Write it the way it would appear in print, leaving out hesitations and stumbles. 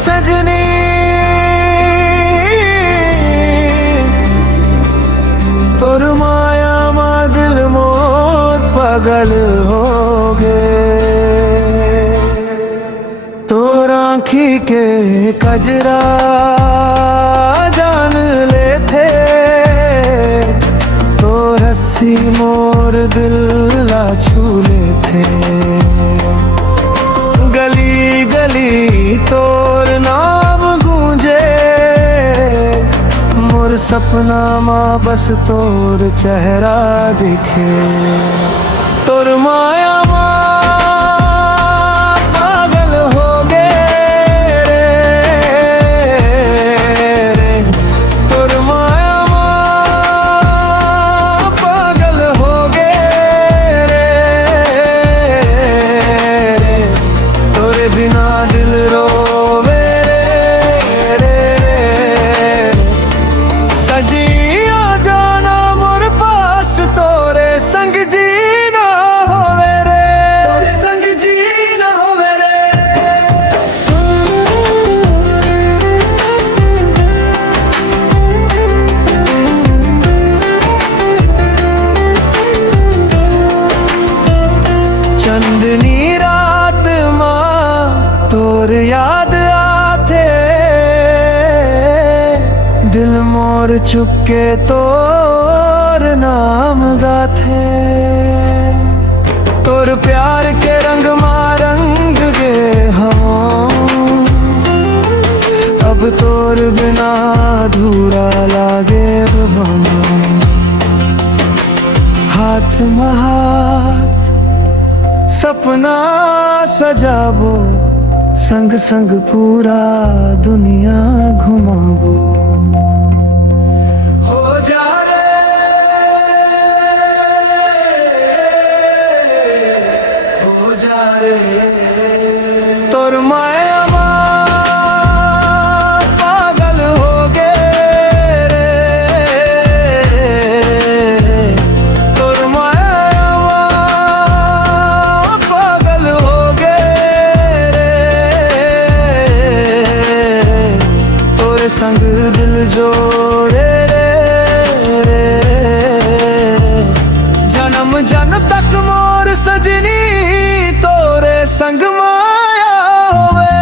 सजनी तोर माया मा दिल मोर पागल हो गए। तोर आँखी के कजरा जान ले थे, तो हंसी मोर दिल ला छूले थे। गली गली तोर नाम गूंजे, मोर सपना मा बस तोर चेहरा दिखे। तोर माया मा पागल हो गए रे, तोर माया मा पागल हो गए रे। तोरे बिना दिल रोवे रे, सजिया जाना मोर पास तोरे संग जीना होवे रे, तोरे संग जीना होवे रे। चंदनी रात माँ तोर याद आथे, दिल मोर चुपके तोर नाम गाथे। तोर प्यार के रंग मा रंग गे हम, अब तोर बिना अधूरा लागे हम। हाथ में हाथ सपना सजाबो, संग संग पूरा दुनिया घुमाबो। हो जा रे, हो जा रे, तोर माया मा पागल हो गए रे। तोर माया मा पागल हो गए रे, तोरे संग दिल जोड़े रे। जन्म जन्म तक मोर सजनी तोरे संग माया होवे।